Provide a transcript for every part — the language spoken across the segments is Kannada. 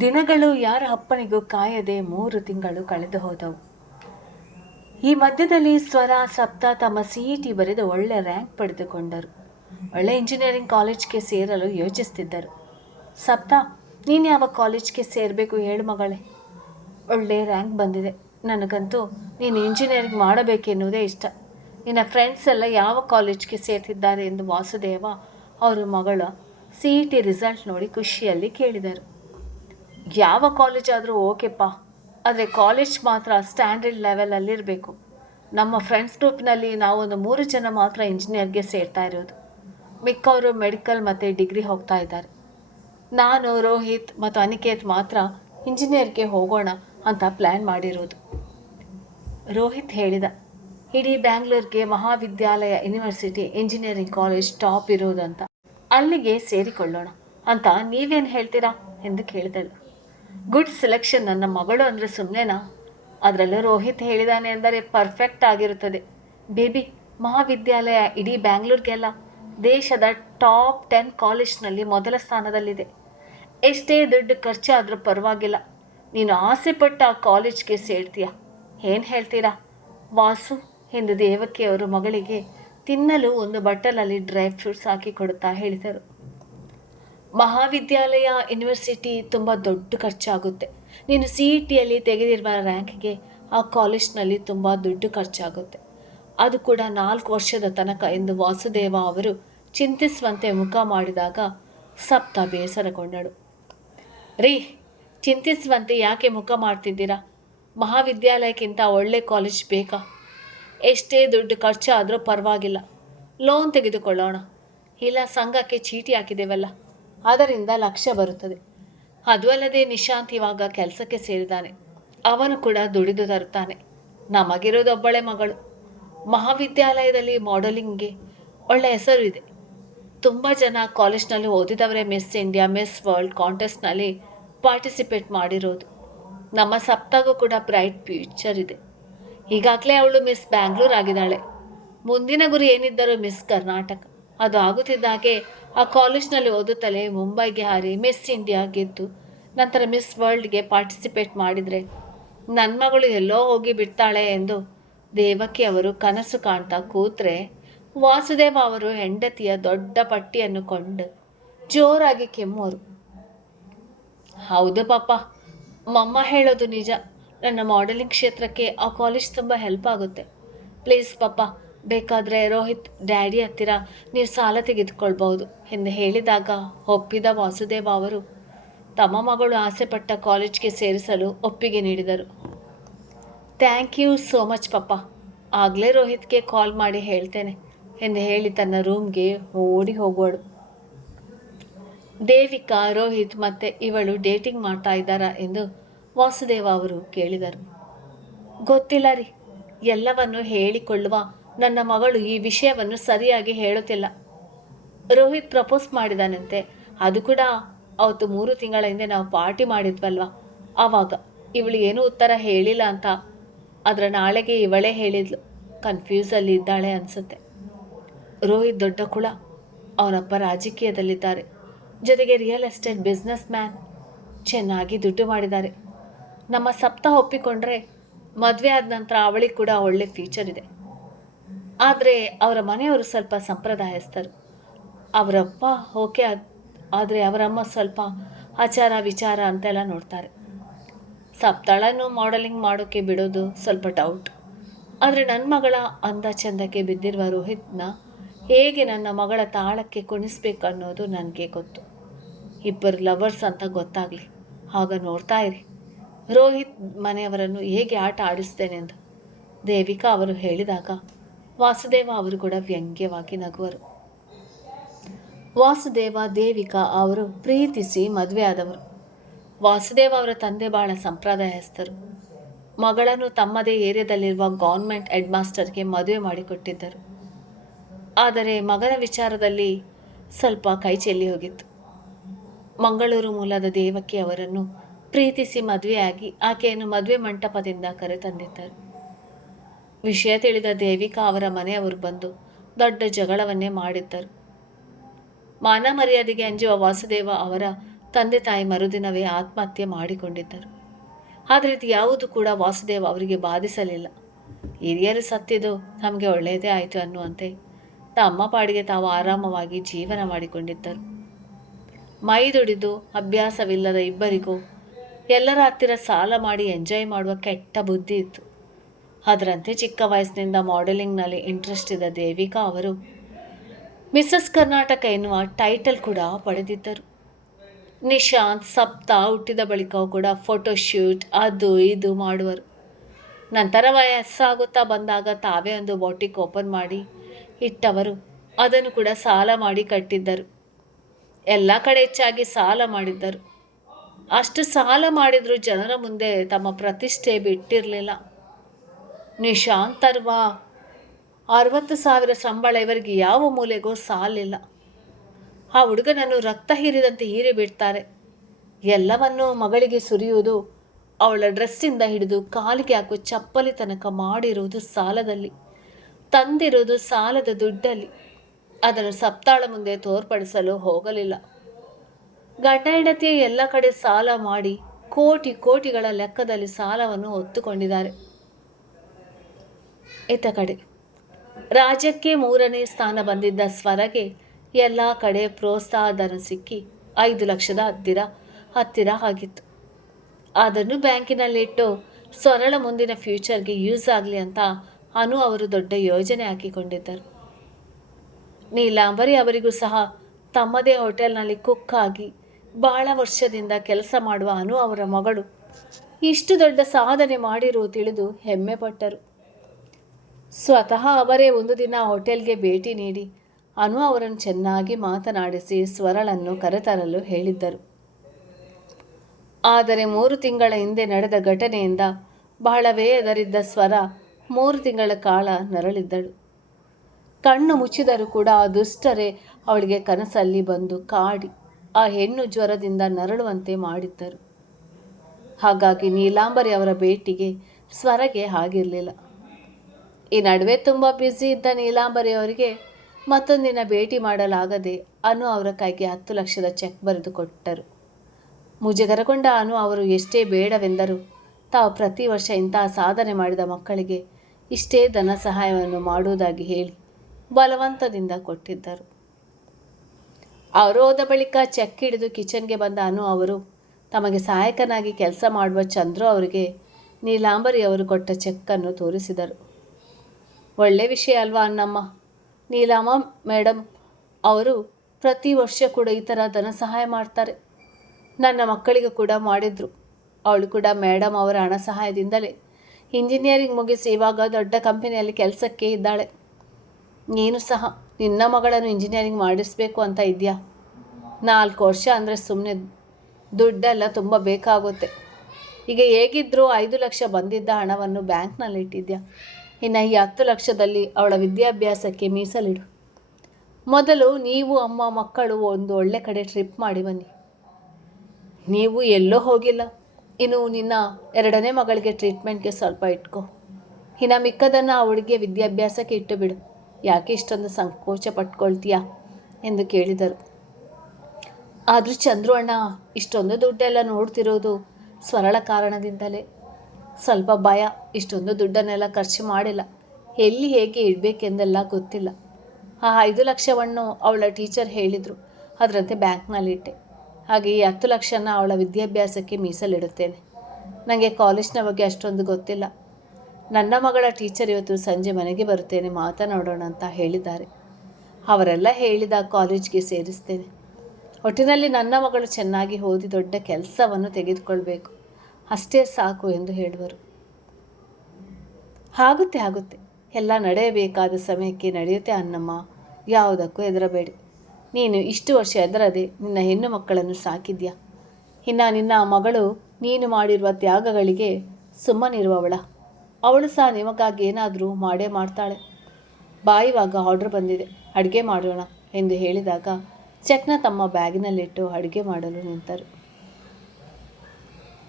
ದಿನಗಳು ಯಾರ ಅಪ್ಪನಿಗೂ ಕಾಯದೆ 3 ತಿಂಗಳು ಕಳೆದು ಹೋದವು. ಈ ಮಧ್ಯದಲ್ಲಿ ಸ್ವರ, ಸಪ್ತ ತಮ್ಮ CET ಬರೆದು ಒಳ್ಳೆ ರ್ಯಾಂಕ್ ಪಡೆದುಕೊಂಡರು. ಒಳ್ಳೆ ಇಂಜಿನಿಯರಿಂಗ್ ಕಾಲೇಜ್ಗೆ ಸೇರಲು ಯೋಚಿಸ್ತಿದ್ದರು. ಸಪ್ತ, ನೀನು ಯಾವ ಕಾಲೇಜ್ಗೆ ಸೇರಬೇಕು ಹೇಳು ಮಗಳೇ. ಒಳ್ಳೆ ರ್ಯಾಂಕ್ ಬಂದಿದೆ. ನನಗಂತೂ ನೀನು ಇಂಜಿನಿಯರಿಂಗ್ ಮಾಡಬೇಕೆನ್ನುವುದೇ ಇಷ್ಟ. ನಿನ್ನ ಫ್ರೆಂಡ್ಸ್ ಎಲ್ಲ ಯಾವ ಕಾಲೇಜ್ಗೆ ಸೇರ್ತಿದ್ದಾರೆ ಎಂದು ವಾಸುದೇವ ಅವರ ಮಗಳ CET ರಿಸಲ್ಟ್ ನೋಡಿ ಖುಷಿಯಲ್ಲಿ ಕೇಳಿದರು. ಯಾವ ಕಾಲೇಜ್ ಆದರೂ ಓಕೆಪ್ಪ, ಆದರೆ ಕಾಲೇಜ್ ಮಾತ್ರ ಸ್ಟ್ಯಾಂಡರ್ಡ್ ಲೆವೆಲಲ್ಲಿರಬೇಕು. ನಮ್ಮ ಫ್ರೆಂಡ್ಸ್ ಗ್ರೂಪ್ನಲ್ಲಿ ನಾವೊಂದು 3 ಜನ ಮಾತ್ರ ಇಂಜಿನಿಯರ್ಗೆ ಸೇರ್ತಾ ಇರೋದು. ಮಿಕ್ಕವರು ಮೆಡಿಕಲ್ ಮತ್ತು ಡಿಗ್ರಿ ಹೋಗ್ತಾ ಇದ್ದಾರೆ. ನಾನು, ರೋಹಿತ್ ಮತ್ತು ಅನಿಕೇತ್ ಮಾತ್ರ ಇಂಜಿನಿಯರ್ಗೆ ಹೋಗೋಣ ಅಂತ ಪ್ಲ್ಯಾನ್ ಮಾಡಿರೋದು. ರೋಹಿತ್ ಹೇಳಿದ, ಇಡೀ ಬ್ಯಾಂಗ್ಳೂರ್ಗೆ ಮಹಾವಿದ್ಯಾಲಯ ಯೂನಿವರ್ಸಿಟಿ ಇಂಜಿನಿಯರಿಂಗ್ ಕಾಲೇಜ್ ಟಾಪ್ ಇರೋದಂತ. ಅಲ್ಲಿಗೆ ಸೇರಿಕೊಳ್ಳೋಣ ಅಂತ ನೀವೇನು ಹೇಳ್ತೀರಾ ಎಂದು ಕೇಳಿದಳು. Good selection. ನನ್ನ ಮಗಳು ಅಂದರೆ ಸುಮ್ಮನೆನಾ? ಅದರಲ್ಲೂ ರೋಹಿತ್ ಹೇಳಿದಾನೆ ಅಂದರೆ ಪರ್ಫೆಕ್ಟ್ ಆಗಿರುತ್ತದೆ. ಬೇಬಿ, ಮಹಾವಿದ್ಯಾಲಯ ಇಡೀ ಬ್ಯಾಂಗ್ಳೂರ್ಗೆಲ್ಲ ದೇಶದ ಟಾಪ್ 10 ಕಾಲೇಜ್ನಲ್ಲಿ ಮೊದಲ ಸ್ಥಾನದಲ್ಲಿದೆ. ಎಷ್ಟೇ ದುಡ್ಡು ಖರ್ಚಾದರೂ ಪರವಾಗಿಲ್ಲ, ನೀನು ಆಸೆಪಟ್ಟ ಆ ಕಾಲೇಜ್ಗೆ ಸೇರ್ತೀಯ. ಏನು ಹೇಳ್ತೀರಾ ವಾಸು ಎಂದು ದೇವಕಿಯವರು ಮಗಳಿಗೆ ತಿನ್ನಲು ಒಂದು ಬಟ್ಟಲಲ್ಲಿ ಡ್ರೈ ಫ್ರೂಟ್ಸ್ ಹಾಕಿ ಕೊಡುತ್ತಾ ಹೇಳಿದರು. ಮಹಾವಿದ್ಯಾಲಯ ಯೂನಿವರ್ಸಿಟಿ ತುಂಬ ದೊಡ್ಡ ಖರ್ಚಾಗುತ್ತೆ. ನೀನು CETಯಲ್ಲಿ ತೆಗೆದಿರುವ ರ್ಯಾಂಕ್ಗೆ ಆ ಕಾಲೇಜ್ನಲ್ಲಿ ತುಂಬ ದುಡ್ಡು ಖರ್ಚಾಗುತ್ತೆ, ಅದು ಕೂಡ 4 ವರ್ಷದ ತನಕ ಎಂದು ವಾಸುದೇವ ಅವರು ಚಿಂತಿಸುವಂತೆ ಮುಖ ಮಾಡಿದಾಗ ಸಪ್ತ ಬೇಸರಗೊಂಡಳು. ರೀ, ಚಿಂತಿಸುವಂತೆ ಯಾಕೆ ಮುಖ ಮಾಡ್ತಿದ್ದೀರಾ? ಮಹಾವಿದ್ಯಾಲಯಕ್ಕಿಂತ ಒಳ್ಳೆ ಕಾಲೇಜ್ ಬೇಕಾ? ಎಷ್ಟೇ ದುಡ್ಡು ಖರ್ಚಾದರೂ ಪರವಾಗಿಲ್ಲ, ಲೋನ್ ತೆಗೆದುಕೊಳ್ಳೋಣ. ಇಲ್ಲ, ಸಂಘಕ್ಕೆ ಚೀಟಿ ಹಾಕಿದ್ದೇವಲ್ಲ, ಅದರಿಂದ ಲಕ್ಷ ಬರುತ್ತದೆ. ಅದು ಅಲ್ಲದೆ ನಿಶಾಂತ್ ಇವಾಗ ಕೆಲಸಕ್ಕೆ ಸೇರಿದ್ದಾನೆ, ಅವನು ಕೂಡ ದುಡಿದು ತರುತ್ತಾನೆ. ನಮಗಿರೋದೊಬ್ಬಳೆ ಮಗಳು. ಮಹಾವಿದ್ಯಾಲಯದಲ್ಲಿ ಮಾಡೆಲಿಂಗ್ಗೆ ಒಳ್ಳೆಯ ಹೆಸರು ಇದೆ. ತುಂಬ ಜನ ಕಾಲೇಜ್ನಲ್ಲಿ ಓದಿದವರೇ ಮಿಸ್ ಇಂಡಿಯಾ, ಮಿಸ್ ವರ್ಲ್ಡ್ ಕಾಂಟೆಸ್ಟ್ನಲ್ಲಿ ಪಾರ್ಟಿಸಿಪೇಟ್ ಮಾಡಿರೋದು. ನಮ್ಮ ಸಪ್ತಾಗೂ ಕೂಡ ಬ್ರೈಟ್ ಫ್ಯೂಚರ್ ಇದೆ. ಈಗಾಗಲೇ ಅವಳು ಮಿಸ್ ಬ್ಯಾಂಗ್ಳೂರ್ ಆಗಿದ್ದಾಳೆ. ಮುಂದಿನ ಗುರಿ ಏನಿದ್ದರೂ ಮಿಸ್ ಕರ್ನಾಟಕ. ಅದು ಆಗುತ್ತಿದ್ದಾಗೆ ಆ ಕಾಲೇಜ್ನಲ್ಲಿ ಓದುತ್ತಲೇ ಮುಂಬೈಗೆ ಹಾರಿ ಮಿಸ್ ಇಂಡಿಯಾ ಗೆದ್ದು ನಂತರ ಮಿಸ್ ವರ್ಲ್ಡ್ಗೆ ಪಾರ್ಟಿಸಿಪೇಟ್ ಮಾಡಿದರೆ ನನ್ನ ಮಗಳು ಎಲ್ಲೋ ಹೋಗಿ ಬಿಡ್ತಾಳೆ ಎಂದು ದೇವಕಿ ಅವರು ಕನಸು ಕಾಣ್ತಾ ಕೂತ್ರೆ ವಾಸುದೇವ ಅವರು ಹೆಂಡತಿಯ ದೊಡ್ಡ ಪಟ್ಟಿಯನ್ನು ಕೊಂಡು ಜೋರಾಗಿ ಕೆಮ್ಮೋರು. ಹೌದು ಪಾಪ, ಮಮ್ಮ ಹೇಳೋದು ನಿಜ. ನನ್ನ ಮಾಡೆಲಿಂಗ್ ಕ್ಷೇತ್ರಕ್ಕೆ ಆ ಕಾಲೇಜ್ ತುಂಬ ಹೆಲ್ಪ್ ಆಗುತ್ತೆ. ಪ್ಲೀಸ್ ಪಾಪ, ಬೇಕಾದರೆ ರೋಹಿತ್ ಡ್ಯಾಡಿ ಹತ್ತಿರ ನೀವು ಸಾಲ ತೆಗೆದುಕೊಳ್ಬೋದು ಎಂದು ಹೇಳಿದಾಗ ಒಪ್ಪಿದ ವಾಸುದೇವ ಅವರು ತಮ್ಮ ಮಗಳು ಆಸೆಪಟ್ಟ ಕಾಲೇಜ್ಗೆ ಸೇರಿಸಲು ಒಪ್ಪಿಗೆ ನೀಡಿದರು. ಥ್ಯಾಂಕ್ ಯು ಸೋ ಮಚ್ ಪಪ್ಪ, ಆಗಲೇ ರೋಹಿತ್ಗೆ ಕಾಲ್ ಮಾಡಿ ಹೇಳ್ತೇನೆ ಎಂದು ಹೇಳಿ ತನ್ನ ರೂಮ್ಗೆ ಓಡಿ ಹೋಗೋಳು. ದೇವಿಕಾ, ರೋಹಿತ್ ಮತ್ತು ಇವಳು ಡೇಟಿಂಗ್ ಮಾಡ್ತಾ ಇದ್ದಾರಾ ಎಂದು ವಾಸುದೇವ ಅವರು ಕೇಳಿದರು. ಗೊತ್ತಿಲ್ಲ ರೀ, ಎಲ್ಲವನ್ನು ಹೇಳಿಕೊಳ್ಳುವ ನನ್ನ ಮಗಳು ಈ ವಿಷಯವನ್ನು ಸರಿಯಾಗಿ ಹೇಳುತ್ತಿಲ್ಲ. ರೋಹಿತ್ ಪ್ರಪೋಸ್ ಮಾಡಿದಾನಂತೆ, ಅದು ಕೂಡ ಅವತ್ತು 3 ತಿಂಗಳ ಹಿಂದೆ ನಾವು ಪಾರ್ಟಿ ಮಾಡಿದ್ವಲ್ವ, ಆವಾಗ ಇವಳು ಏನೂ ಉತ್ತರ ಹೇಳಿಲ್ಲ ಅಂತ. ಅದರ ನಾಳೆಗೆ ಇವಳೇ ಹೇಳಿದ್ಲು. ಕನ್ಫ್ಯೂಸಲ್ಲಿ ಇದ್ದಾಳೆ ಅನಿಸುತ್ತೆ. ರೋಹಿತ್ ದೊಡ್ಡ ಕುಳ, ಅವನಪ್ಪ ರಾಜಕೀಯದಲ್ಲಿದ್ದಾರೆ, ಜೊತೆಗೆ ರಿಯಲ್ ಎಸ್ಟೇಟ್ ಬಿಸ್ನೆಸ್ ಮ್ಯಾನ್, ಚೆನ್ನಾಗಿ ದುಡ್ಡು ಮಾಡಿದ್ದಾರೆ. ನಮ್ಮ ಸಪ್ತ ಒಪ್ಪಿಕೊಂಡ್ರೆ ಮದುವೆ ಆದ ನಂತರ ಅವಳಿಗೆ ಕೂಡ ಒಳ್ಳೆ ಫ್ಯೂಚರ್ ಇದೆ. ಆದರೆ ಅವರ ಮನೆಯವರು ಸ್ವಲ್ಪ ಸಂಪ್ರದಾಯಸ್ಥರು. ಅವರಪ್ಪ ಓಕೆ, ಆದರೆ ಅವರಮ್ಮ ಸ್ವಲ್ಪ ಆಚಾರ ವಿಚಾರ ಅಂತೆಲ್ಲ ನೋಡ್ತಾರೆ. ಸಪ್ತಾಳನ್ನು ಮಾಡೆಲಿಂಗ್ ಮಾಡೋಕ್ಕೆ ಬಿಡೋದು ಸ್ವಲ್ಪ ಡೌಟ್. ಆದರೆ ನನ್ನ ಮಗಳ ಅಂದ ಚಂದಕ್ಕೆ ಬಿದ್ದಿರುವ ರೋಹಿತ್ನ ಹೇಗೆ ನನ್ನ ಮಗಳ ತಾಳಕ್ಕೆ ಕುಣಿಸ್ಬೇಕು ಅನ್ನೋದು ನನಗೆ ಗೊತ್ತು. ಇಬ್ಬರು ಲವರ್ಸ್ ಅಂತ ಗೊತ್ತಾಗಲಿ, ಆಗ ನೋಡ್ತಾ ಇರಿ ರೋಹಿತ್ ಮನೆಯವರನ್ನು ಹೇಗೆ ಆಟ ಆಡಿಸ್ತೇನೆ ಎಂದು ದೇವಿಕಾ ಅವರು ಹೇಳಿದಾಗ ವಾಸುದೇವ ಅವರು ಕೂಡ ವ್ಯಂಗ್ಯವಾಗಿ ನಗುವರು. ವಾಸುದೇವ, ದೇವಿಕಾ ಅವರು ಪ್ರೀತಿಸಿ ಮದುವೆ ಆದವರು. ವಾಸುದೇವ ಅವರ ತಂದೆ ಬಹಳ ಸಂಪ್ರದಾಯಸ್ಥರು. ಮಗಳನ್ನು ತಮ್ಮದೇ ಏರಿಯಾದಲ್ಲಿರುವ ಗೌರ್ಮೆಂಟ್ ಹೆಡ್ ಮಾಸ್ಟರ್ಗೆ ಮದುವೆ ಮಾಡಿಕೊಟ್ಟಿದ್ದರು. ಆದರೆ ಮಗನ ವಿಚಾರದಲ್ಲಿ ಸ್ವಲ್ಪ ಕೈ ಚೆಲ್ಲಿ ಹೋಗಿತ್ತು. ಮಂಗಳೂರು ಮೂಲದ ದೇವಕಿ ಅವರನ್ನು ಪ್ರೀತಿಸಿ ಮದುವೆಯಾಗಿ ಆಕೆಯನ್ನು ಮದುವೆ ಮಂಟಪದಿಂದ ಕರೆತಂದಿದ್ದರು. ವಿಷಯ ತಿಳಿದ ದೇವಿಕಾ ಅವರ ಮನೆಯವರು ಬಂದು ದೊಡ್ಡ ಜಗಳವನ್ನೇ ಮಾಡಿದ್ದರು. ಮಾನ ಮರ್ಯಾದೆಗೆ ಅಂಜುವ ವಾಸುದೇವ ಅವರ ತಂದೆ ತಾಯಿ ಮರುದಿನವೇ ಆತ್ಮಹತ್ಯೆ ಮಾಡಿಕೊಂಡಿದ್ದರು. ಆದರೆ ಇದು ಯಾವುದು ಕೂಡ ವಾಸುದೇವ್ ಅವರಿಗೆ ಬಾಧಿಸಲಿಲ್ಲ. ಹಿರಿಯರು ಸತ್ತಿದ್ದು ತಮಗೆ ಒಳ್ಳೆಯದೇ ಆಯಿತು ಅನ್ನುವಂತೆ ತಮ್ಮ ಪಾಡಿಗೆ ತಾವು ಆರಾಮವಾಗಿ ಜೀವನ ಮಾಡಿಕೊಂಡಿದ್ದರು. ಮೈ ದುಡಿದು ಅಭ್ಯಾಸವಿಲ್ಲದ ಇಬ್ಬರಿಗೂ ಎಲ್ಲರ ಹತ್ತಿರ ಸಾಲ ಮಾಡಿ ಎಂಜಾಯ್ ಮಾಡುವ ಕೆಟ್ಟ ಬುದ್ಧಿ ಇತ್ತು. ಅದರಂತೆ ಚಿಕ್ಕ ವಯಸ್ಸಿನಿಂದ ಮಾಡೆಲಿಂಗ್ನಲ್ಲಿ ಇಂಟ್ರೆಸ್ಟ್ ಇದ್ದ ದೇವಿಕಾ ಅವರು ಮಿಸಸ್ ಕರ್ನಾಟಕ ಎನ್ನುವ ಟೈಟಲ್ ಕೂಡ ಪಡೆದಿದ್ದರು. ನಿಶಾಂತ್ ಸಪ್ತಾ ಹುಟ್ಟಿದ ಬಳಿಕವೂ ಕೂಡ ಫೋಟೋಶೂಟ್ ಅದು ಇದು ಮಾಡುವರು. ನಂತರ ವಯಸ್ಸಾಗುತ್ತಾ ಬಂದಾಗ ತಾವೇ ಒಂದು ಬೊಟಿಕ್ ಓಪನ್ ಮಾಡಿ ಇಟ್ಟವರು ಅದನ್ನು ಕೂಡ ಸಾಲ ಮಾಡಿ ಕಟ್ಟಿದ್ದರು. ಎಲ್ಲ ಕಡೆ ಹೆಚ್ಚಾಗಿ ಸಾಲ ಮಾಡಿದ್ದರು. ಅಷ್ಟು ಸಾಲ ಮಾಡಿದರೂ ಜನರ ಮುಂದೆ ತಮ್ಮ ಪ್ರತಿಷ್ಠೆ ಬಿಟ್ಟಿರಲಿಲ್ಲ. ನಿಶಾಂತ್ 60,000 ಸಂಬಳ, ಇವರಿಗೆ ಯಾವ ಮೂಲೆಗೂ ಸಾಲಿಲ್ಲ. ಆ ಹುಡುಗನನ್ನು ರಕ್ತ ಹೀರಿದಂತೆ ಹೀರಿ ಬಿಡ್ತಾರೆ. ಎಲ್ಲವನ್ನೂ ಮಗಳಿಗೆ ಸುರಿಯುವುದು, ಅವಳ ಡ್ರೆಸ್ಸಿಂದ ಹಿಡಿದು ಕಾಲಿಗೆ ಹಾಕುವ ಚಪ್ಪಲಿ ತನಕ ಮಾಡಿರುವುದು ಸಾಲದಲ್ಲಿ, ತಂದಿರುವುದು ಸಾಲದ ದುಡ್ಡಲ್ಲಿ. ಅದನ್ನು ಸಪ್ತಾಳ ಮುಂದೆ ತೋರ್ಪಡಿಸಲು ಹೋಗಲಿಲ್ಲ. ಗಂಡ ಹೆಂಡತಿಯ ಎಲ್ಲ ಕಡೆ ಸಾಲ ಮಾಡಿ ಕೋಟಿಗಳ ಲೆಕ್ಕದಲ್ಲಿ ಸಾಲವನ್ನು ಹೊತ್ತುಕೊಂಡಿದ್ದಾರೆ. ಇತ್ತ ಕಡೆ ರಾಜ್ಯಕ್ಕೆ 3ನೇ ಸ್ಥಾನ ಬಂದಿದ್ದ ಸ್ವರಗೆ ಎಲ್ಲ ಕಡೆ ಪ್ರೋತ್ಸಾಹಧನ ಸಿಕ್ಕಿ 5 ಲಕ್ಷದ ಹತ್ತಿರ ಆಗಿತ್ತು. ಅದನ್ನು ಬ್ಯಾಂಕಿನಲ್ಲಿಟ್ಟು ಸ್ವರಳ ಮುಂದಿನ ಫ್ಯೂಚರ್ಗೆ ಯೂಸ್ ಆಗಲಿ ಅಂತ ಅನು ಅವರು ದೊಡ್ಡ ಯೋಜನೆ ಹಾಕಿಕೊಂಡಿದ್ದರು. ನೀಲಾಂಬರಿ ಅವರಿಗೂ ಸಹ ತಮ್ಮದೇ ಹೋಟೆಲ್ನಲ್ಲಿ ಕುಕ್ ಆಗಿ ಬಹಳ ವರ್ಷದಿಂದ ಕೆಲಸ ಮಾಡುವ ಅನು ಅವರ ಮಗಳು ಇಷ್ಟು ದೊಡ್ಡ ಸಾಧನೆ ಮಾಡಿರುವುದು ತಿಳಿದು ಹೆಮ್ಮೆ ಪಟ್ಟರು. ಸ್ವತಃ ಅವರೇ ಒಂದು ದಿನ ಹೋಟೆಲ್ಗೆ ಭೇಟಿ ನೀಡಿ ಅನು ಅವರನ್ನು ಚೆನ್ನಾಗಿ ಮಾತನಾಡಿಸಿ ಸ್ವರಳನ್ನು ಕರೆತರಲು ಹೇಳಿದ್ದರು. ಆದರೆ 3 ತಿಂಗಳ ಹಿಂದೆ ನಡೆದ ಘಟನೆಯಿಂದ ಬಹಳವೇ ಹೆದರಿದ್ದ ಸ್ವರ 3 ತಿಂಗಳ ಕಾಲ ನರಳಿದ್ದಳು. ಕಣ್ಣು ಮುಚ್ಚಿದರೂ ಕೂಡ ಆ ದುಷ್ಟರೇ ಅವಳಿಗೆ ಕನಸಲ್ಲಿ ಬಂದು ಕಾಡಿ ಆ ಹೆಣ್ಣು ಜ್ವರದಿಂದ ನರಳುವಂತೆ ಮಾಡಿದ್ದರು. ಹಾಗಾಗಿ ನೀಲಾಂಬರಿ ಅವರ ಭೇಟಿಗೆ ಸ್ವರಗೆ ಆಗಿರಲಿಲ್ಲ. ಈ ನಡುವೆ ತುಂಬ ಬ್ಯುಸಿ ಇದ್ದ ನೀಲಾಂಬರಿ ಅವರಿಗೆ ಮತ್ತೊಂದಿನ ಭೇಟಿ ಮಾಡಲಾಗದೆ ಅನು ಅವರ ಕೈಗೆ 10 ಲಕ್ಷದ ಚೆಕ್ ಬರೆದು ಕೊಟ್ಟರು. ಮುಜುಗರಗೊಂಡ ಅನು ಅವರು ಎಷ್ಟೇ ಬೇಡವೆಂದರೂ ತಾವು ಪ್ರತಿ ವರ್ಷ ಇಂತಹ ಸಾಧನೆ ಮಾಡಿದ ಮಕ್ಕಳಿಗೆ ಇಷ್ಟೇ ಧನ ಸಹಾಯವನ್ನು ಮಾಡುವುದಾಗಿ ಹೇಳಿ ಬಲವಂತದಿಂದ ಕೊಟ್ಟಿದ್ದರು. ಅವರು ಹೋದ ಬಳಿಕ ಚೆಕ್ ಹಿಡಿದು ಕಿಚನ್ಗೆ ಬಂದ ಅನು ಅವರು ತಮಗೆ ಸಹಾಯಕನಾಗಿ ಕೆಲಸ ಮಾಡುವ ಚಂದ್ರು ಅವರಿಗೆ ನೀಲಾಂಬರಿ ಅವರು ಕೊಟ್ಟ ಚೆಕ್ಕನ್ನು ತೋರಿಸಿದರು. ಒಳ್ಳೆ ವಿಷಯ ಅಲ್ವಾ ಅನ್ನಮ್ಮ? ನೀಲಾಮ ಮೇಡಮ್ ಅವರು ಪ್ರತಿ ವರ್ಷ ಕೂಡ ಈ ಥರ ಧನ ಸಹಾಯ ಮಾಡ್ತಾರೆ. ನನ್ನ ಮಕ್ಕಳಿಗೆ ಕೂಡ ಮಾಡಿದರು. ಅವಳು ಕೂಡ ಮೇಡಮ್ ಅವರ ಹಣ ಸಹಾಯದಿಂದಲೇ ಇಂಜಿನಿಯರಿಂಗ್ ಮುಗಿಸಿ ಇವಾಗ ದೊಡ್ಡ ಕಂಪನಿಯಲ್ಲಿ ಕೆಲಸಕ್ಕೆ ಇದ್ದಾಳೆ. ನೀನು ಸಹ ನಿನ್ನ ಮಗಳನ್ನು ಇಂಜಿನಿಯರಿಂಗ್ ಮಾಡಿಸಬೇಕು ಅಂತ ಇದೆಯಾ? 4 ವರ್ಷ ಅಂದರೆ ಸುಮ್ಮನೆ ದುಡ್ಡೆಲ್ಲ ತುಂಬ ಬೇಕಾಗುತ್ತೆ. ಈಗ ಹೇಗಿದ್ದರೂ 5 ಲಕ್ಷ ಬಂದಿದ್ದ ಹಣವನ್ನು ಬ್ಯಾಂಕ್ನಲ್ಲಿ ಇಟ್ಟಿದ್ಯಾ. ಇನ್ನು ಈ 10 ಲಕ್ಷದಲ್ಲಿ ಅವಳ ವಿದ್ಯಾಭ್ಯಾಸಕ್ಕೆ ಮೀಸಲಿಡು. ಮೊದಲು ನೀವು ಅಮ್ಮ ಮಕ್ಕಳು ಒಂದು ಒಳ್ಳೆ ಕಡೆ ಟ್ರಿಪ್ ಮಾಡಿ ಬನ್ನಿ. ನೀವು ಎಲ್ಲೋ ಹೋಗಿಲ್ಲ. ಇನ್ನು ನಿನ್ನ 2ನೇ ಮಗಳಿಗೆ ಟ್ರೀಟ್ಮೆಂಟ್ಗೆ ಸ್ವಲ್ಪ ಇಟ್ಕೋ. ಇನ್ನು ಮಿಕ್ಕದನ್ನು ಅವಳಿಗೆ ವಿದ್ಯಾಭ್ಯಾಸಕ್ಕೆ ಇಟ್ಟು ಬಿಡು. ಯಾಕೆ ಇಷ್ಟೊಂದು ಸಂಕೋಚ ಪಟ್ಕೊಳ್ತೀಯಾ ಎಂದು ಕೇಳಿದರು. ಆದರೂ ಚಂದ್ರು ಅಣ್ಣ ಇಷ್ಟೊಂದು ದುಡ್ಡೆಲ್ಲ ನೋಡ್ತಿರೋದು ಸ್ವರಳ ಕಾರಣದಿಂದಲೇ. ಸ್ವಲ್ಪ ಭಯ. ಇಷ್ಟೊಂದು ದುಡ್ಡನ್ನೆಲ್ಲ ಖರ್ಚು ಮಾಡಿಲ್ಲ. ಎಲ್ಲಿ ಹೇಗೆ ಇಡಬೇಕೆಂದೆಲ್ಲ ಗೊತ್ತಿಲ್ಲ. ಆ 5 ಲಕ್ಷವನ್ನು ಅವಳ ಟೀಚರ್ ಹೇಳಿದರು. ಅದರಂತೆ ಬ್ಯಾಂಕ್ನಲ್ಲಿಟ್ಟೆ. ಹಾಗೆ ಈ 10 ಲಕ್ಷನ ಅವಳ ವಿದ್ಯಾಭ್ಯಾಸಕ್ಕೆ ಮೀಸಲಿಡುತ್ತೇನೆ. ನನಗೆ ಕಾಲೇಜ್ನ ಬಗ್ಗೆ ಅಷ್ಟೊಂದು ಗೊತ್ತಿಲ್ಲ. ನನ್ನ ಮಗಳ ಟೀಚರ್ ಇವತ್ತು ಸಂಜೆ ಮನೆಗೆ ಬರುತ್ತೇನೆ, ಮಾತನಾಡೋಣ ಅಂತ ಹೇಳಿದ್ದಾರೆ. ಅವರೆಲ್ಲ ಹೇಳಿದ ಕಾಲೇಜ್ಗೆ ಸೇರಿಸ್ತೇನೆ. ಒಟ್ಟಿನಲ್ಲಿ ನನ್ನ ಮಗಳು ಚೆನ್ನಾಗಿ ಓದಿ ದೊಡ್ಡ ಕೆಲಸವನ್ನು ತೆಗೆದುಕೊಳ್ಬೇಕು, ಅಷ್ಟೇ ಸಾಕು ಎಂದು ಹೇಳುವರು. ಆಗುತ್ತೆ, ಎಲ್ಲ ನಡೆಯಬೇಕಾದ ಸಮಯಕ್ಕೆ ನಡೆಯುತ್ತೆ ಅನ್ನಮ್ಮ. ಯಾವುದಕ್ಕೂ ಹೆದರಬೇಡಿ. ನೀನು ಇಷ್ಟು ವರ್ಷ ಹೆದರದೆ ನಿನ್ನ ಹೆಣ್ಣು ಮಕ್ಕಳನ್ನು ಸಾಕಿದ್ಯಾ. ಇನ್ನು ನಿನ್ನ ಮಗಳು ನೀನು ಮಾಡಿರುವ ತ್ಯಾಗಗಳಿಗೆ ಸುಮ್ಮನಿರುವವಳ. ಅವಳು ಸಹ ನಿಮಗಾಗಿ ಏನಾದರೂ ಮಾಡೇ ಮಾಡ್ತಾಳೆ. ಇವಾಗ ಆರ್ಡರ್ ಬಂದಿದೆ, ಅಡುಗೆ ಮಾಡೋಣ ಎಂದು ಹೇಳಿದಾಗ ಚೆಕ್ನ ತಮ್ಮ ಬ್ಯಾಗಿನಲ್ಲಿಟ್ಟು ಅಡುಗೆ ಮಾಡಲು ನಿಂತರು.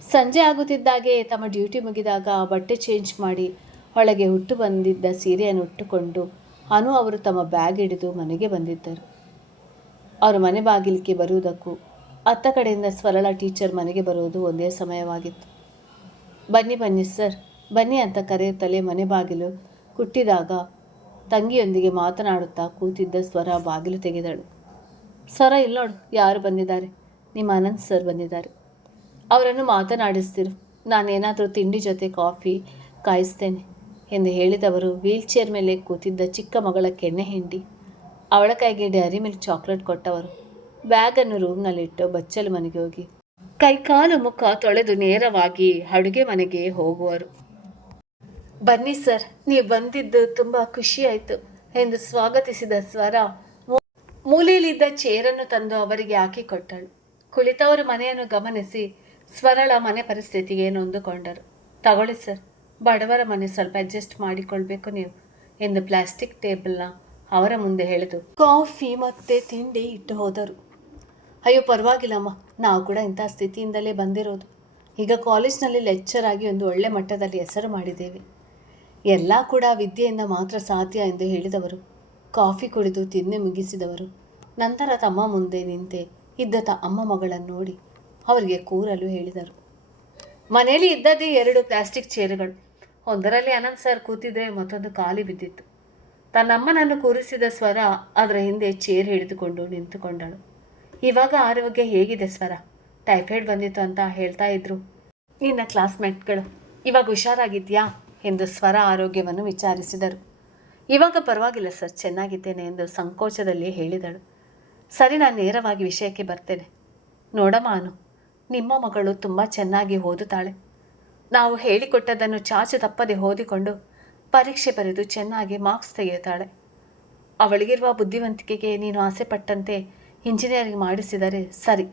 ಸಂಜೆ ಆಗುತ್ತಿದ್ದಾಗೆ ತಮ್ಮ ಡ್ಯೂಟಿ ಮುಗಿದಾಗ ಬಟ್ಟೆ ಚೇಂಜ್ ಮಾಡಿ ಒಳಗೆ ಹುಟ್ಟು ಬಂದಿದ್ದ ಸೀರೆಯನ್ನು ಉಟ್ಟುಕೊಂಡು ಅನು ಅವರು ತಮ್ಮ ಬ್ಯಾಗ್ ಹಿಡಿದು ಮನೆಗೆ ಬಂದಿದ್ದರು. ಅವರು ಮನೆ ಬಾಗಿಲಿಗೆ ಬರುವುದಕ್ಕೂ ಅತ್ತ ಕಡೆಯಿಂದ ಸ್ವರಳ ಟೀಚರ್ ಮನೆಗೆ ಬರುವುದು ಒಂದೇ ಸಮಯವಾಗಿತ್ತು. ಬನ್ನಿ ಬನ್ನಿ ಸರ್, ಬನ್ನಿ ಅಂತ ಕರೆಯುತ್ತಲೇ ಮನೆ ಬಾಗಿಲು ಕುಟ್ಟಿದಾಗ ತಂಗಿಯೊಂದಿಗೆ ಮಾತನಾಡುತ್ತಾ ಕೂತಿದ್ದ ಸ್ವರ ಬಾಗಿಲು ತೆಗೆದಳು. ಸ್ವರ, ಇಲ್ಲಿ ನೋಡು, ಯಾರು ಬಂದಿದ್ದಾರೆ? ನಿಮ್ಮ ಅನಂತ್ ಸರ್ ಬಂದಿದ್ದಾರೆ. ಅವರನ್ನು ಮಾತನಾಡಿಸ್ತಿರು, ನಾನೇನಾದರೂ ತಿಂಡಿ ಜೊತೆ ಕಾಫಿ ಕಾಯಿಸ್ತೇನೆ ಎಂದು ಹೇಳಿದವರು ವೀಲ್ಚೇರ್ ಮೇಲೆ ಕೂತಿದ್ದ ಚಿಕ್ಕ ಮಗಳ ಕೆನ್ನೆ ಹಿಂಡಿ ಅವಳ ಕೈಗೆ ಡೈರಿ ಮಿಲ್ಕ್ ಚಾಕ್ಲೇಟ್ ಕೊಟ್ಟವರು ಬ್ಯಾಗನ್ನು ರೂಮ್ನಲ್ಲಿಟ್ಟು ಬಚ್ಚಲು ಮನೆಗೆ ಹೋಗಿ ಕೈಕಾಲು ಮುಖ ತೊಳೆದು ನೇರವಾಗಿ ಅಡುಗೆ ಮನೆಗೆ ಹೋಗುವರು. ಬನ್ನಿ ಸರ್, ನೀವು ಬಂದಿದ್ದು ತುಂಬ ಖುಷಿಯಾಯಿತು ಎಂದು ಸ್ವಾಗತಿಸಿದ ಸ್ವರ ಮೂಲೆಯಲ್ಲಿದ್ದ ಚೇರನ್ನು ತಂದು ಅವರಿಗೆ ಹಾಕಿಕೊಟ್ಟಳು. ಕುಳಿತವರು ಮನೆಯನ್ನು ಗಮನಿಸಿ ಸ್ವರಳ ಮನೆ ಪರಿಸ್ಥಿತಿಗೆ ನೊಂದುಕೊಂಡರು. ತಗೊಳ್ಳಿ ಸರ್, ಬಡವರ ಮನೆ, ಸ್ವಲ್ಪ ಅಡ್ಜಸ್ಟ್ ಮಾಡಿಕೊಳ್ಬೇಕು ನೀವು ಎಂದು ಪ್ಲಾಸ್ಟಿಕ್ ಟೇಬಲ್ನ ಅವರ ಮುಂದೆ ಹೇಳಿದು ಕಾಫಿ ಮತ್ತೆ ತಿಂಡಿ ಇಟ್ಟು ಹೋದರು. ಅಯ್ಯೋ ಪರವಾಗಿಲ್ಲಮ್ಮ, ನಾವು ಕೂಡ ಇಂಥ ಸ್ಥಿತಿಯಿಂದಲೇ ಬಂದಿರೋದು. ಈಗ ಕಾಲೇಜ್ನಲ್ಲಿ ಲೆಕ್ಚರ್ ಆಗಿ ಒಂದು ಒಳ್ಳೆ ಮಟ್ಟದಲ್ಲಿ ಹೆಸರು ಮಾಡಿದ್ದೇವೆ. ಎಲ್ಲ ಕೂಡ ವಿದ್ಯೆಯಿಂದ ಮಾತ್ರ ಸಾಧ್ಯ ಎಂದು ಹೇಳಿದವರು ಕಾಫಿ ಕುಡಿದು ತಿಂದು ಮುಗಿಸಿದವರು ನಂತರ ತಮ್ಮ ಮುಂದೆ ನಿಂತೆ ಇದ್ದ ಅಮ್ಮ ಮಗಳನ್ನು ನೋಡಿ ಅವರಿಗೆ ಕೂರಲು ಹೇಳಿದರು. ಮನೆಯಲ್ಲಿ ಇದ್ದದ್ದೇ 2 ಪ್ಲಾಸ್ಟಿಕ್ ಚೇರುಗಳು. ಒಂದರಲ್ಲಿ ಅನಂತ್ ಸರ್ ಕೂತಿದ್ರೆ ಮತ್ತೊಂದು ಖಾಲಿ ಬಿದ್ದಿತ್ತು. ತನ್ನಮ್ಮನನ್ನು ಕೂರಿಸಿದ ಸ್ವರ ಅದರ ಹಿಂದೆ ಚೇರ್ ಹಿಡಿದುಕೊಂಡು ನಿಂತುಕೊಂಡಳು. ಇವಾಗ ಆರೋಗ್ಯ ಹೇಗಿದೆ ಸ್ವರ? ಟೈಫಾಯ್ಡ್ ಬಂದಿತ್ತು ಅಂತ ಹೇಳ್ತಾ ಇದ್ರು ನಿನ್ನ ಕ್ಲಾಸ್ಮೇಟ್ಗಳು. ಇವಾಗ ಹುಷಾರಾಗಿದ್ಯಾ ಎಂದು ಸ್ವರ ಆರೋಗ್ಯವನ್ನು ವಿಚಾರಿಸಿದರು. ಇವಾಗ ಪರವಾಗಿಲ್ಲ ಸರ್, ಚೆನ್ನಾಗಿದ್ದೇನೆ ಎಂದು ಸಂಕೋಚದಲ್ಲಿ ಹೇಳಿದಳು. ಸರಿ, ನಾನು ನೇರವಾಗಿ ವಿಷಯಕ್ಕೆ ಬರ್ತೇನೆ. ನೋಡಮ್ಮ ಅನು, ನಿಮ್ಮ ಮಗಳು ತುಂಬ ಚೆನ್ನಾಗಿ ಓದುತ್ತಾಳೆ. ನಾವು ಹೇಳಿಕೊಟ್ಟದ್ದನ್ನು ಚಾಚು ತಪ್ಪದೆ ಓದಿಕೊಂಡು ಪರೀಕ್ಷೆ ಬರೆದು ಚೆನ್ನಾಗಿ ಮಾರ್ಕ್ಸ್ ತೆಗೆಯುತ್ತಾಳೆ. ಅವಳಿಗಿರುವ ಬುದ್ಧಿವಂತಿಕೆಗೆ ನೀನು ಆಸೆ ಪಟ್ಟಂತೆ ಇಂಜಿನಿಯರಿಂಗ್ ಮಾಡಿಸಿದರೆ ಸರಿ.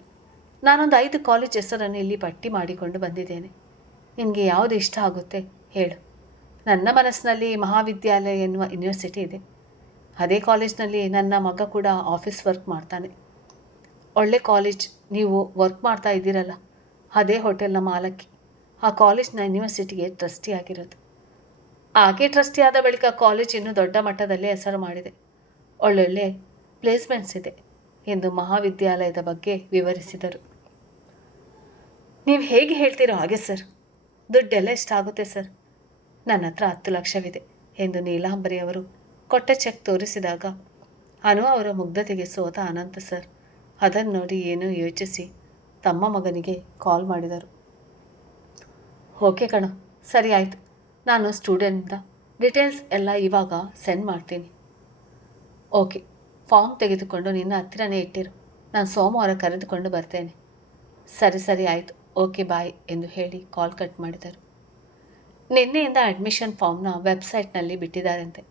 ನಾನೊಂದು 5 ಕಾಲೇಜ್ ಹೆಸರನ್ನು ಇಲ್ಲಿ ಪಟ್ಟಿ ಮಾಡಿಕೊಂಡು ಬಂದಿದ್ದೇನೆ. ನಿನಗೆ ಯಾವುದು ಇಷ್ಟ ಆಗುತ್ತೆ ಹೇಳು. ನನ್ನ ಮನಸ್ಸಿನಲ್ಲಿ ಮಹಾವಿದ್ಯಾಲಯ ಎನ್ನುವ ಯೂನಿವರ್ಸಿಟಿ ಇದೆ. ಅದೇ ಕಾಲೇಜ್ನಲ್ಲಿ ನನ್ನ ಮಗ ಕೂಡ ಆಫೀಸ್ ವರ್ಕ್ ಮಾಡ್ತಾನೆ. ಒಳ್ಳೆ ಕಾಲೇಜ್. ನೀವು ವರ್ಕ್ ಮಾಡ್ತಾ ಇದ್ದೀರಲ್ಲ, ಅದೇ ಹೋಟೆಲ್ನ ಮಾಲಕಿ ಆ ಕಾಲೇಜ್ನ ಯೂನಿವರ್ಸಿಟಿಗೆ ಟ್ರಸ್ಟಿ ಆಗಿರೋದು. ಹಾಗೆ ಟ್ರಸ್ಟಿ ಆದ ಬಳಿಕ ಕಾಲೇಜ್ ಇನ್ನೂ ದೊಡ್ಡ ಮಟ್ಟದಲ್ಲೇ ಹೆಸರು ಮಾಡಿದೆ. ಒಳ್ಳೊಳ್ಳೆ ಪ್ಲೇಸ್ಮೆಂಟ್ಸ್ ಇದೆ ಎಂದು ಮಹಾವಿದ್ಯಾಲಯದ ಬಗ್ಗೆ ವಿವರಿಸಿದರು. ನೀವು ಹೇಗೆ ಹೇಳ್ತೀರೋ ಹಾಗೆ ಸರ್. ದುಡ್ಡೆಲ್ಲ ಎಷ್ಟಾಗುತ್ತೆ ಸರ್? ನನ್ನ ಹತ್ರ 10 ಲಕ್ಷವಿದೆ ಎಂದು ನೀಲಾಂಬರಿಯವರು ಕೊಟ್ಟ ಚೆಕ್ ತೋರಿಸಿದಾಗ ಅನು ಅವರ ಮುಗ್ಧತೆಗೆ ಸೋತ ಅನಂತ ಸರ್ ಅದನ್ನು ನೋಡಿ ಏನೋ ಯೋಚಿಸಿ ತಮ್ಮ ಮಗನಿಗೆ ಕಾಲ್ ಮಾಡಿದರು. ಓಕೆ ಕಣೋ, ಸರಿ ಆಯಿತು. ನಾನು ಸ್ಟೂಡೆಂಟ್ದ ಡೀಟೇಲ್ಸ್ ಎಲ್ಲ ಇವಾಗ ಸೆಂಡ್ ಮಾಡ್ತೀನಿ. ಓಕೆ, ಫಾರ್ಮ್ ತೆಗೆದುಕೊಂಡು ನಿನ್ನ ಹತ್ತಿರನೇ ಇಟ್ಟಿರು. ನಾನು ಸೋಮವಾರ ಕರೆದುಕೊಂಡು ಬರ್ತೇನೆ. ಸರಿ ಆಯಿತು, ಓಕೆ ಬಾಯ್ ಎಂದು ಹೇಳಿ ಕಾಲ್ ಕಟ್ ಮಾಡಿದರು. ನಿನ್ನೆಯಿಂದ ಅಡ್ಮಿಷನ್ ಫಾರ್ಮ್ನ ವೆಬ್ಸೈಟ್ನಲ್ಲಿ ಬಿಟ್ಟಿದ್ದಾರಂತೆ.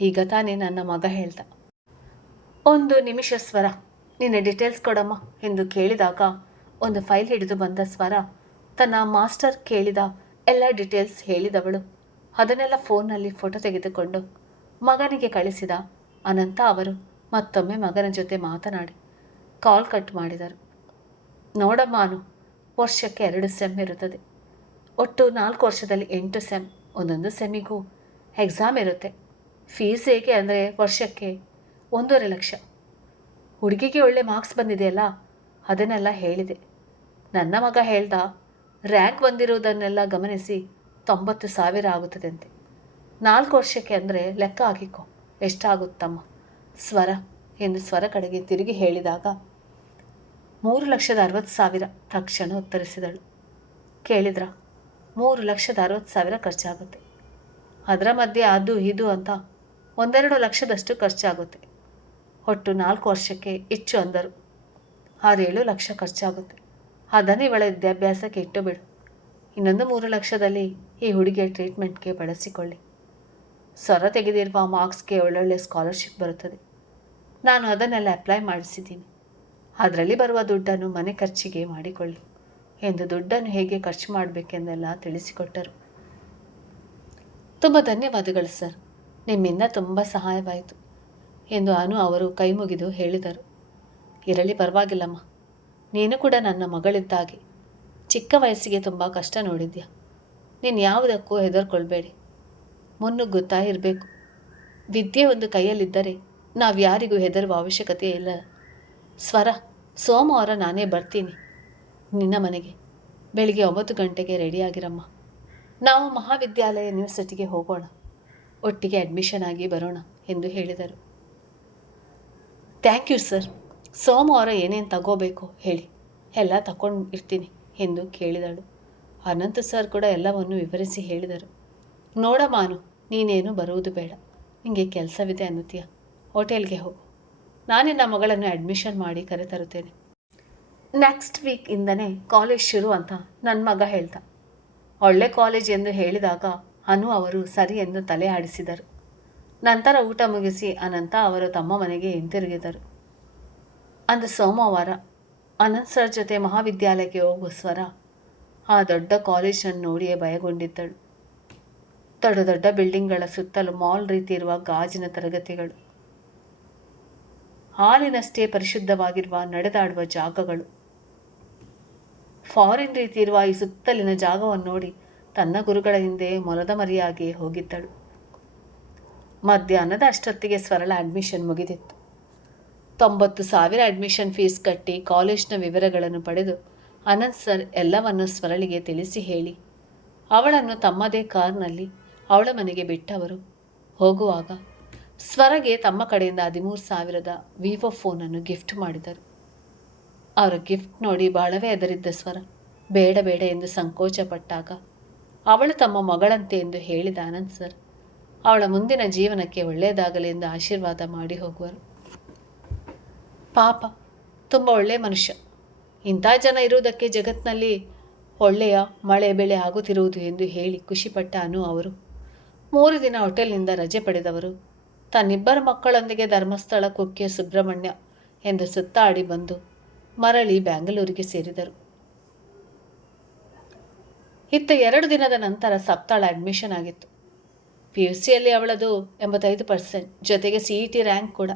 ಈಗ ತಾನೇ ನನ್ನ ಮಗ ಹೇಳ್ದ. ಒಂದು ನಿಮಿಷ ಸ್ವರ, ನಿನ್ನ ಡೀಟೇಲ್ಸ್ ಕೊಡಮ್ಮ ಎಂದು ಕೇಳಿದಾಗ ಒಂದು ಫೈಲ್ ಹಿಡಿದು ಬಂದ ಸ್ವರ ತನ್ನ ಮಾಸ್ಟರ್ ಕೇಳಿದ ಎಲ್ಲ ಡೀಟೇಲ್ಸ್ ಹೇಳಿದವಳು ಅದನ್ನೆಲ್ಲ ಫೋನ್ನಲ್ಲಿ ಫೋಟೋ ತೆಗೆದುಕೊಂಡು ಮಗನಿಗೆ ಕಳಿಸಿದ ಅನಂತ ಅವರು ಮತ್ತೊಮ್ಮೆ ಮಗನ ಜೊತೆ ಮಾತನಾಡಿ ಕಾಲ್ ಕಟ್ ಮಾಡಿದರು. ನೋಡಮ್ಮ ಅನು, ವರ್ಷಕ್ಕೆ 2 ಸೆಮ್ ಇರುತ್ತದೆ. ಒಟ್ಟು 4 ವರ್ಷದಲ್ಲಿ 8 ಸೆಮ್. ಒಂದೊಂದು ಸೆಮ್ಮಿಗೂ ಎಕ್ಸಾಮ್ ಇರುತ್ತೆ. ಫೀಸ್ ಹೇಗೆ ಅಂದರೆ ವರ್ಷಕ್ಕೆ 1.5 ಲಕ್ಷ. ಹುಡುಗಿಗೆ ಒಳ್ಳೆ ಮಾರ್ಕ್ಸ್ ಬಂದಿದೆಯಲ್ಲ, ಅದನ್ನೆಲ್ಲ ಹೇಳಿದೆ. ನನ್ನ ಮಗ ಹೇಳ್ದ, ರ್ಯಾಂಕ್ ಬಂದಿರುವುದನ್ನೆಲ್ಲ ಗಮನಿಸಿ 90,000 ಆಗುತ್ತದಂತೆ. 4 ವರ್ಷಕ್ಕೆ ಅಂದರೆ ಲೆಕ್ಕ ಹಾಕಿಕೊ, ಎಷ್ಟಾಗುತ್ತಮ್ಮ ಸ್ವರ ಎಂದು ಸ್ವರ ಕಡೆಗೆ ತಿರುಗಿ ಹೇಳಿದಾಗ 3,60,000 ತಕ್ಷಣ ಉತ್ತರಿಸಿದಳು. ಕೇಳಿದ್ರ? 3,60,000 ಖರ್ಚಾಗುತ್ತೆ. ಅದರ ಮಧ್ಯೆ ಅದು ಇದು ಅಂತ 1-2 ಲಕ್ಷದಷ್ಟು ಖರ್ಚಾಗುತ್ತೆ. ಒಟ್ಟು 4 ವರ್ಷಕ್ಕೆ ಹೆಚ್ಚು ಅಂದರು 6-7 ಲಕ್ಷ ಖರ್ಚಾಗುತ್ತೆ. ಅದನ್ನು ಇವಳ ವಿದ್ಯಾಭ್ಯಾಸಕ್ಕೆ ಇಟ್ಟು ಬಿಡು. ಇನ್ನೊಂದು 3 ಲಕ್ಷದಲ್ಲಿ ಈ ಹುಡುಗಿಯ ಟ್ರೀಟ್ಮೆಂಟ್ಗೆ ಬಳಸಿಕೊಳ್ಳಿ. ಸ್ವರ ತೆಗೆದಿರುವ ಮಾರ್ಕ್ಸ್ಗೆ ಒಳ್ಳೊಳ್ಳೆ ಸ್ಕಾಲರ್ಶಿಪ್ ಬರುತ್ತದೆ. ನಾನು ಅದನ್ನೆಲ್ಲ ಅಪ್ಲೈ ಮಾಡಿಸಿದ್ದೀನಿ. ಅದರಲ್ಲಿ ಬರುವ ದುಡ್ಡನ್ನು ಮನೆ ಖರ್ಚಿಗೆ ಮಾಡಿಕೊಳ್ಳಿ ಎಂದು ದುಡ್ಡನ್ನು ಹೇಗೆ ಖರ್ಚು ಮಾಡಬೇಕೆಂದೆಲ್ಲ ತಿಳಿಸಿಕೊಟ್ಟರು. ತುಂಬ ಧನ್ಯವಾದಗಳು ಸರ್, ನಿಮ್ಮಿಂದ ತುಂಬ ಸಹಾಯವಾಯಿತು ಎಂದು ಅನು ಅವರು ಕೈ ಮುಗಿದು ಹೇಳಿದರು. ಇರಲಿ, ಪರವಾಗಿಲ್ಲಮ್ಮ. ನೀನು ಕೂಡ ನನ್ನ ಮಗಳಿದ್ದಾಗೆ. ಚಿಕ್ಕ ವಯಸ್ಸಿಗೆ ತುಂಬ ಕಷ್ಟ ನೋಡಿದ್ಯಾ. ನೀನು ಯಾವುದಕ್ಕೂ ಹೆದರ್ಕೊಳ್ಬೇಡಿ, ಮುನ್ನುಗ್ಗುತ್ತಾ ಇರಬೇಕು. ವಿದ್ಯೆ ಒಂದು ಕೈಯಲ್ಲಿದ್ದರೆ ನಾವು ಯಾರಿಗೂ ಹೆದರುವ ಅವಶ್ಯಕತೆ ಇಲ್ಲ. ಸ್ವರ, ಸೋಮವಾರ ನಾನೇ ಬರ್ತೀನಿ ನಿನ್ನ ಮನೆಗೆ. ಬೆಳಿಗ್ಗೆ 9 ಗಂಟೆಗೆ ರೆಡಿಯಾಗಿರಮ್ಮ. ನಾವು ಮಹಾವಿದ್ಯಾಲಯ ಯೂನಿವರ್ಸಿಟಿಗೆ ಹೋಗೋಣ. ಒಟ್ಟಿಗೆ ಅಡ್ಮಿಷನ್ ಆಗಿ ಬರೋಣ ಎಂದು ಹೇಳಿದರು. Thank you sir. ಸೋಮವಾರ ಏನೇನು ತಗೋಬೇಕು ಹೇಳಿ, ಎಲ್ಲ ತಗೊಂಡು ಇರ್ತೀನಿ ಎಂದು ಕೇಳಿದಳು. ಅನಂತ ಸರ್ ಕೂಡ ಎಲ್ಲವನ್ನು ವಿವರಿಸಿ ಹೇಳಿದರು. ನೋಡ ಮಾನು, ನೀನೇನು ಬರುವುದು ಬೇಡ. ನಿಮಗೆ ಕೆಲಸವಿದೆ ಅನ್ನುತ್ತೀಯ, ಹೋಟೆಲ್ಗೆ ಹೋಗು. ನಾನಿನ್ನ ಮಗಳನ್ನು ಅಡ್ಮಿಷನ್ ಮಾಡಿ ಕರೆತರುತ್ತೇನೆ. ನೆಕ್ಸ್ಟ್ ವೀಕಿಂದನೇ ಕಾಲೇಜ್ ಶುರು ಅಂತ ನನ್ನ ಮಗ ಹೇಳ್ದ. ಒಳ್ಳೆ ಕಾಲೇಜ್ ಎಂದು ಹೇಳಿದಾಗ ಅನು ಅವರು ಸರಿ ಎಂದು ತಲೆ ಆಡಿಸಿದರು. ನಂತರ ಊಟ ಮುಗಿಸಿ ಅನಂತ ಅವರು ತಮ್ಮ ಮನೆಗೆ ಹಿಂತಿರುಗಿದರು. ಅಂದು ಸೋಮವಾರ ಅನಂತ್ ಸರ್ ಜೊತೆ ಮಹಾವಿದ್ಯಾಲಯಕ್ಕೆ ಹೋಗುವ ಸ್ವರ ಆ ದೊಡ್ಡ ಕಾಲೇಜನ್ನು ನೋಡಿಯೇ ಭಯಗೊಂಡಿದ್ದಳು. ದೊಡ್ಡ ದೊಡ್ಡ ಬಿಲ್ಡಿಂಗ್ಗಳ ಸುತ್ತಲೂ ಮಾಲ್ ರೀತಿ ಇರುವ ಗಾಜಿನ ತರಗತಿಗಳು, ಹಾಲಿನಷ್ಟೇ ಪರಿಶುದ್ಧವಾಗಿರುವ ನಡೆದಾಡುವ ಜಾಗಗಳು. ಫಾರಿನ್ ರೀತಿ ಇರುವ ಈ ಸುತ್ತಲಿನ ಜಾಗವನ್ನು ನೋಡಿ ತನ್ನ ಗುರುಗಳ ಹಿಂದೆ ಮೊಲದ ಮರಿಯಾಗಿ ಹೋಗಿದ್ದಳು. ಮಧ್ಯಾಹ್ನದ ಅಷ್ಟೊತ್ತಿಗೆ ಸ್ವರಳ ಅಡ್ಮಿಷನ್ ಮುಗಿದಿತ್ತು. 90,000 ಅಡ್ಮಿಷನ್ ಫೀಸ್ ಕಟ್ಟಿ ಕಾಲೇಜ್ನ ವಿವರಗಳನ್ನು ಪಡೆದು ಅನಂತ್ ಸರ್ ಎಲ್ಲವನ್ನು ಸ್ವರಳಿಗೆ ತಿಳಿಸಿ ಹೇಳಿ ಅವಳನ್ನು ತಮ್ಮದೇ ಕಾರ್ನಲ್ಲಿ ಅವಳ ಮನೆಗೆ ಬಿಟ್ಟವರು ಹೋಗುವಾಗ ಸ್ವರಗೆ ತಮ್ಮ ಕಡೆಯಿಂದ 13,000ದ ವಿವೋ ಫೋನನ್ನು ಗಿಫ್ಟ್ ಮಾಡಿದರು. ಅವರ ಗಿಫ್ಟ್ ನೋಡಿ ಬಹಳವೇ ಹೆದರಿದ್ದ ಸ್ವರ ಬೇಡ ಬೇಡ ಎಂದು ಸಂಕೋಚಪಟ್ಟಾಗ ಅವಳು ತಮ್ಮ ಮಗಳಂತೆ ಎಂದು ಹೇಳಿದ ಅನಂತ್ ಸರ್ ಅವಳ ಮುಂದಿನ ಜೀವನಕ್ಕೆ ಒಳ್ಳೆಯದಾಗಲಿ ಎಂದು ಆಶೀರ್ವಾದ ಮಾಡಿ ಹೋಗುವರು. ಪಾಪ, ತುಂಬ ಒಳ್ಳೆಯ ಮನುಷ್ಯ. ಇಂಥ ಜನ ಇರುವುದಕ್ಕೆ ಜಗತ್ತಿನಲ್ಲಿ ಒಳ್ಳೆಯ ಮಳೆ ಬೆಳೆ ಆಗುತ್ತಿರುವುದು ಎಂದು ಹೇಳಿ ಖುಷಿಪಟ್ಟ ಅನು ಅವರು 3 ದಿನ ಹೋಟೆಲ್ನಿಂದ ರಜೆ ಪಡೆದವರು ತನ್ನಿಬ್ಬರ ಮಕ್ಕಳೊಂದಿಗೆ ಧರ್ಮಸ್ಥಳ, ಕುಕ್ಕೆ, ಸುಬ್ರಹ್ಮಣ್ಯ ಎಂದು ಸುತ್ತಾಡಿ ಬಂದು ಮರಳಿ ಬೆಂಗಳೂರಿಗೆ ಸೇರಿದರು. ಇತ್ತ 2 ದಿನದ ನಂತರ ಸಪ್ತಾಳ ಅಡ್ಮಿಷನ್ ಆಗಿತ್ತು. PUCಯಲ್ಲಿ ಅವಳದು 85%, ಜೊತೆಗೆ CET ರ್ಯಾಂಕ್ ಕೂಡ.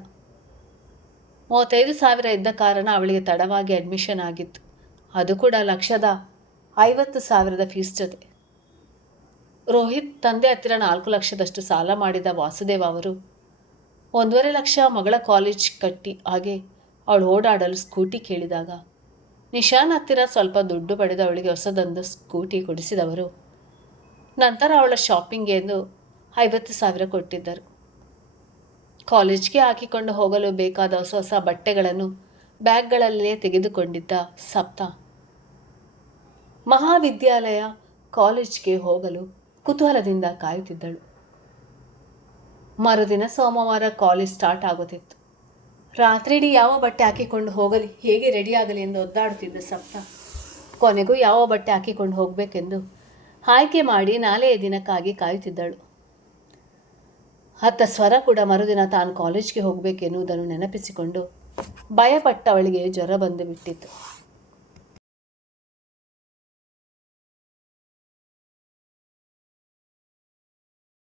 35,000 ಇದ್ದ ಕಾರಣ ಅವಳಿಗೆ ತಡವಾಗಿ ಅಡ್ಮಿಷನ್ ಆಗಿತ್ತು. ಅದು ಕೂಡ 1,50,000ದ ಫೀಸ್ ಜೊತೆ. ರೋಹಿತ್ ತಂದೆ ಹತ್ತಿರ 4 ಲಕ್ಷದಷ್ಟು ಸಾಲ ಮಾಡಿದ ವಾಸುದೇವ ಅವರು 1.5 ಲಕ್ಷ ಮಗಳ ಕಾಲೇಜ್ ಕಟ್ಟಿ ಹಾಗೆ ಅವಳು ಓಡಾಡಲು ಸ್ಕೂಟಿ ಕೇಳಿದಾಗ ನಿಶಾನ್ ಹತ್ತಿರ ಸ್ವಲ್ಪ ದುಡ್ಡು ಪಡೆದು ಅವಳಿಗೆ ಹೊಸದೊಂದು ಸ್ಕೂಟಿ ಕೊಡಿಸಿದವರು. ನಂತರ ಅವಳ ಶಾಪಿಂಗ್ ಎಂದು 50,000 ಕೊಟ್ಟಿದ್ದರು. ಕಾಲೇಜ್ಗೆ ಹಾಕಿಕೊಂಡು ಹೋಗಲು ಬೇಕಾದ ಹೊಸ ಹೊಸ ಬಟ್ಟೆಗಳನ್ನು ಬ್ಯಾಗ್ಗಳಲ್ಲೇ ತೆಗೆದುಕೊಂಡಿದ್ದ ಸಪ್ತಾ ಮಹಾವಿದ್ಯಾಲಯ ಕಾಲೇಜ್ಗೆ ಹೋಗಲು ಕುತೂಹಲದಿಂದ ಕಾಯುತ್ತಿದ್ದಳು. ಮರುದಿನ ಸೋಮವಾರ ಕಾಲೇಜ್ ಸ್ಟಾರ್ಟ್ ಆಗುತ್ತಿತ್ತು. ರಾತ್ರಿಯಿಡೀ ಯಾವ ಬಟ್ಟೆ ಹಾಕಿಕೊಂಡು ಹೋಗಲಿ, ಹೇಗೆ ರೆಡಿಯಾಗಲಿ ಎಂದು ಒದ್ದಾಡುತ್ತಿದ್ದ ಸಪ್ತಾ ಕೊನೆಗೂ ಯಾವ ಬಟ್ಟೆ ಹಾಕಿಕೊಂಡು ಹೋಗಬೇಕೆಂದು ಆಯ್ಕೆ ಮಾಡಿ ನಾಳೆಯ ದಿನಕ್ಕಾಗಿ ಕಾಯುತ್ತಿದ್ದಳು. ಅತ್ತ ಸ್ವರ ಕೂಡ ಮರುದಿನ ತಾನು ಕಾಲೇಜ್ಗೆ ಹೋಗಬೇಕೆನ್ನುವುದನ್ನು ನೆನಪಿಸಿಕೊಂಡು ಭಯಪಟ್ಟವಳಿಗೆ ಜ್ವರ ಬಂದು ಬಿಟ್ಟಿತ್ತು.